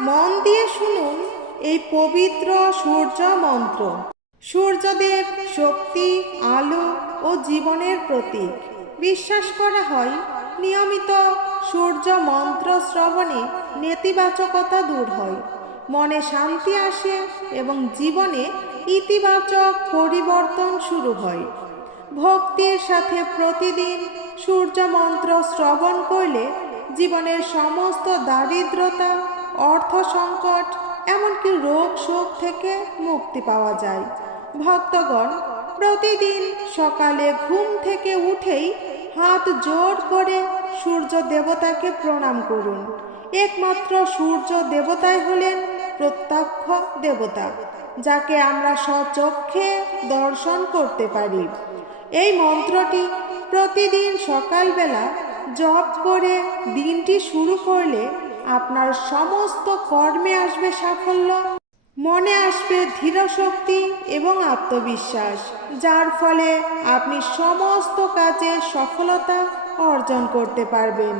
মন দিয়ে শুনুন এই পবিত্র সূর্য মন্ত্র সূর্যদেব শক্তি, আলো ও জীবনের প্রতীক। বিশ্বাস করা হয়, নিয়মিত সূর্য মন্ত্র শ্রবণে নেতিবাচকতা দূর হয়। মনে শান্তি আসে এবং জীবনে ইতিবাচক পরিবর্তন শুরু হয়। ভক্তির সাথে প্রতিদিন সূর্য মন্ত্র শ্রবণ করলে জীবনের সমস্ত দারিদ্রতা অর্থ সংকট, এমনকি রোগ শোক থেকে মুক্তি পাওয়া যায়। ভক্তগণ, প্রতিদিন সকালে ঘুম থেকে উঠেই হাত জোর করে সূর্য দেবতাকে প্রণাম করুন। একমাত্র সূর্য দেবতাই হলেন প্রত্যক্ষ দেবতা, যাকে আমরা স্বচক্ষে দর্শন করতে পারি। এই মন্ত্রটি প্রতিদিন সকালবেলা জপ করে দিনটি শুরু করলে আপনার সমস্ত কর্মে আসবে সাফল্য, মনে আসবে ধীর শক্তি এবং আত্মবিশ্বাস, যার ফলে আপনি সমস্ত কাজে সফলতা অর্জন করতে পারবেন।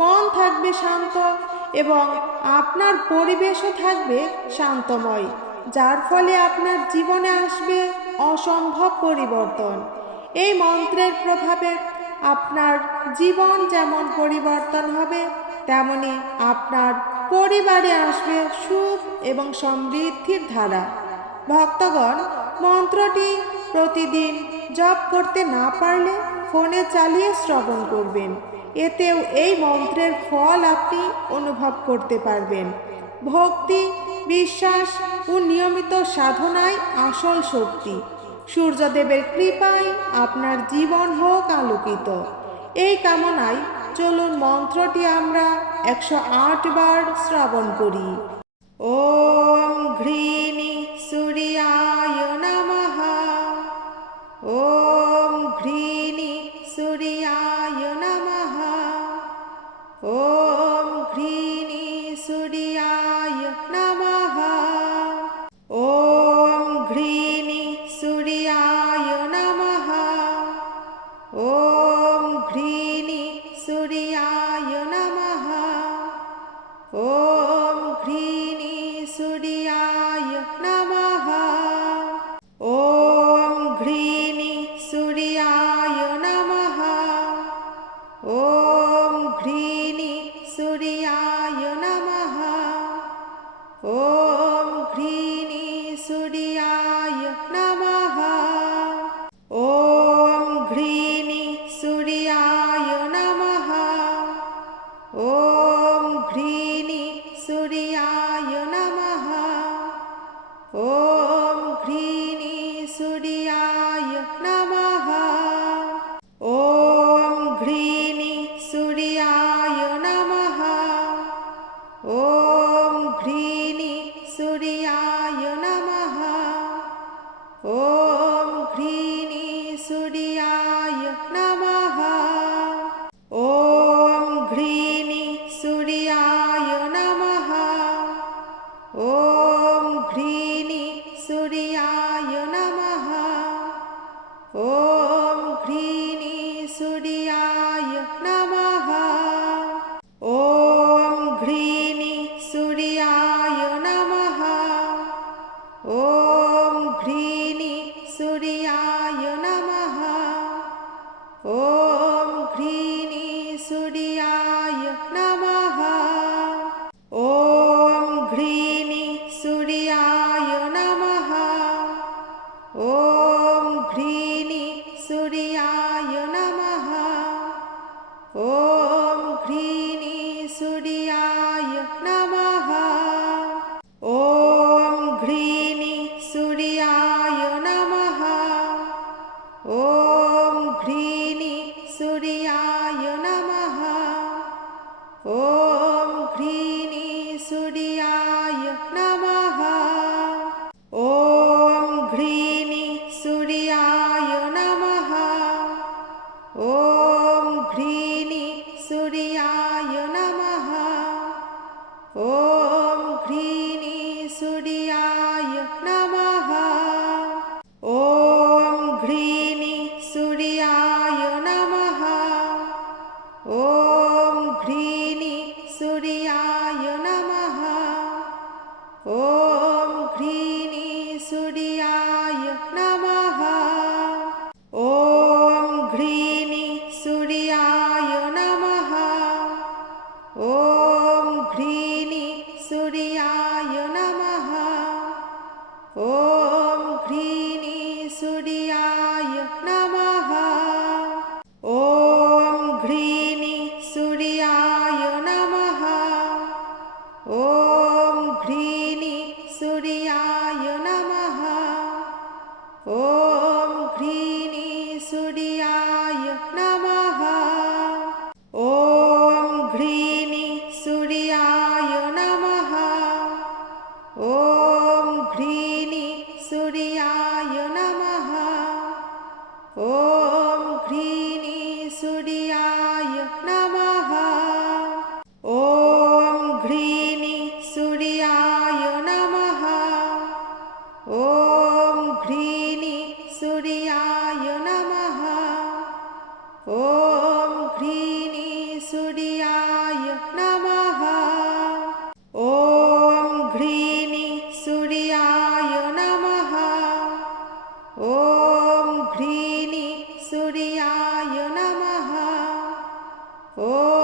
মন থাকবে শান্ত এবং আপনার পরিবেশও থাকবে শান্তময়, যার ফলে আপনার জীবনে আসবে অসম্ভব পরিবর্তন। এই মন্ত্রের প্রভাবে আপনার জীবন যেমন পরিবর্তন হবে তেমনি আপনার পরিবারে আসবে সুখ এবং সমৃদ্ধির ধারা। ভক্তগণ, মন্ত্রটি প্রতিদিন জপ করতে না পারলে ফোনে চালিয়ে শ্রবণ করবেন। এতেও এই মন্ত্রের ফল আপনি অনুভব করতে পারবেন। ভক্তি, বিশ্বাস ও নিয়মিত সাধনায় আসল শক্তি। সূর্যদেবের কৃপায় আপনার জীবন হোক আলোকিত। এই কামনায় চলুন মন্ত্রটি আমরা একশো আট বার শ্রাবণ করি। ওম ঘৃণী Oh. ভৃ सूर्याय नमः ओ शिवाय नमः ओ Oh,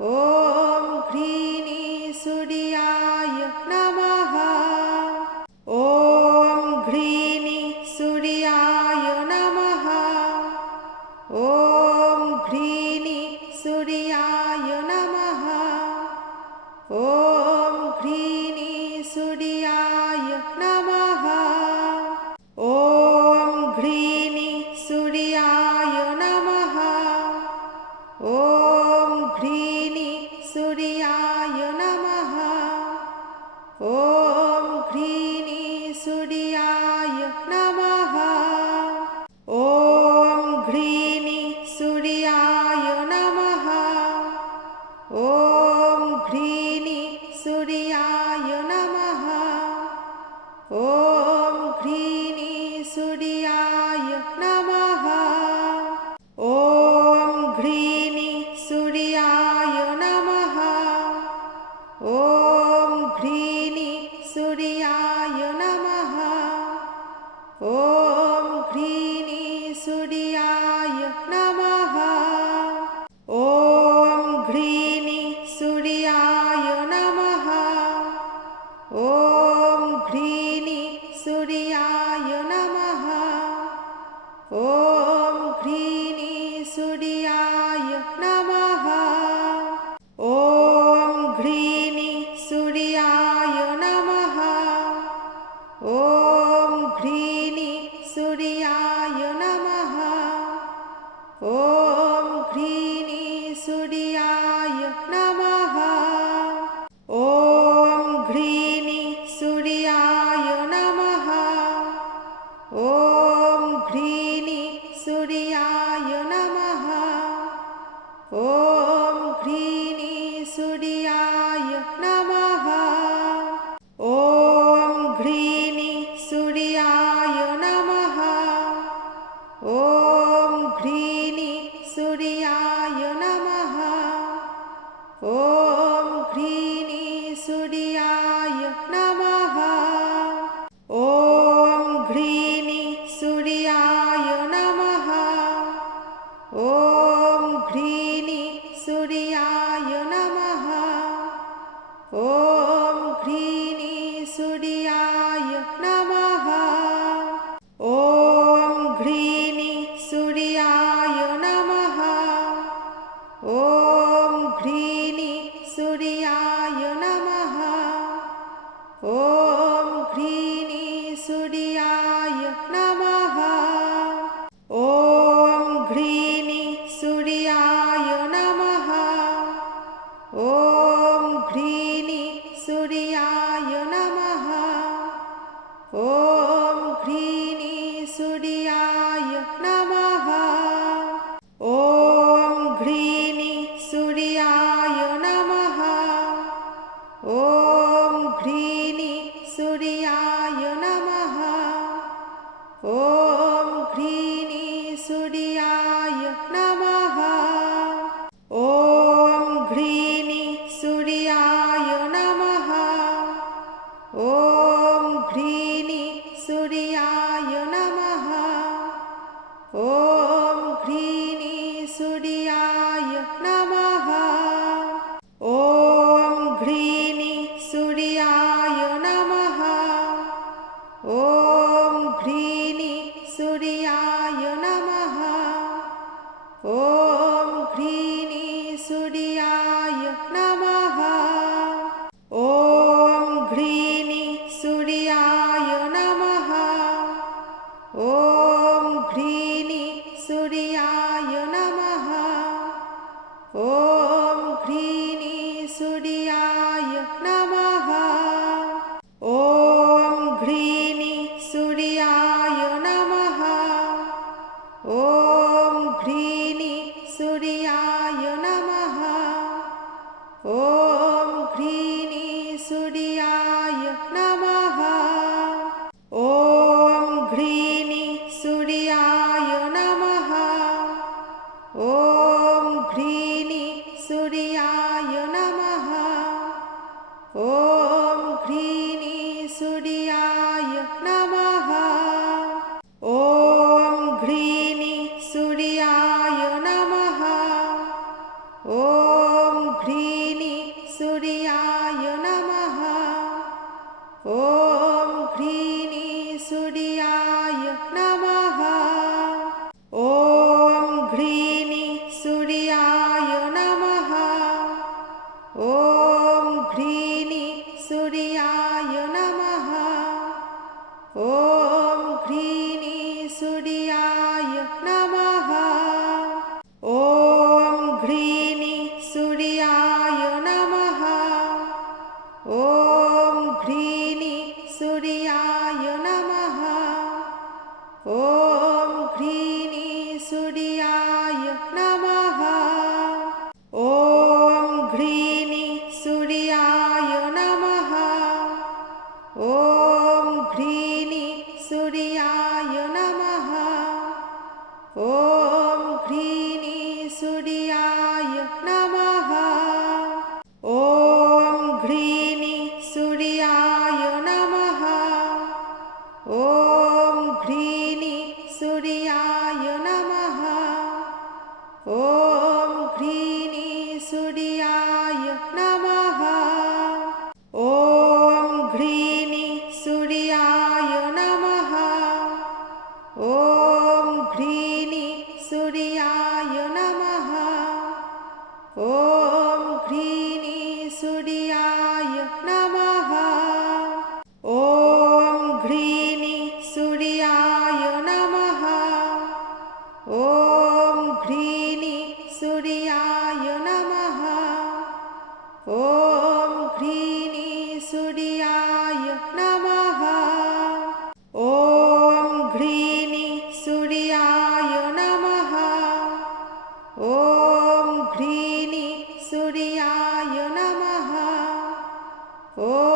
ओम घ्रीणी सुडी सुडियाय नमः Oh, सूर्याय नमः ॐ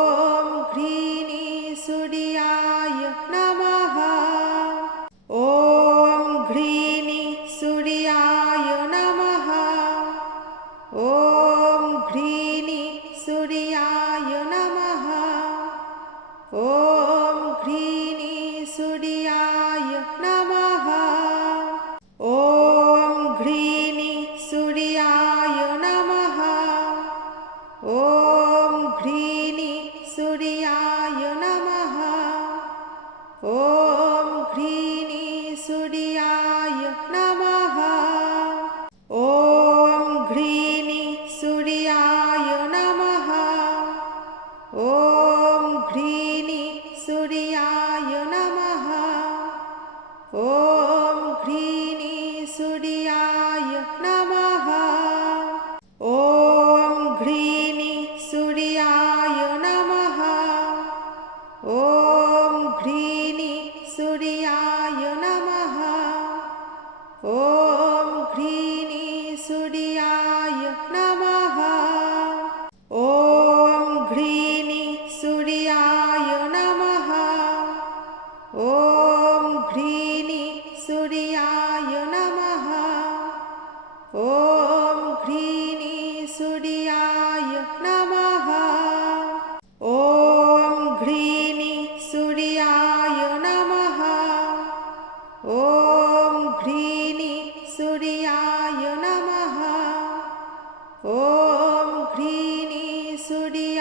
ॐ घ्रीणी सूर्याय ಸುಡಿ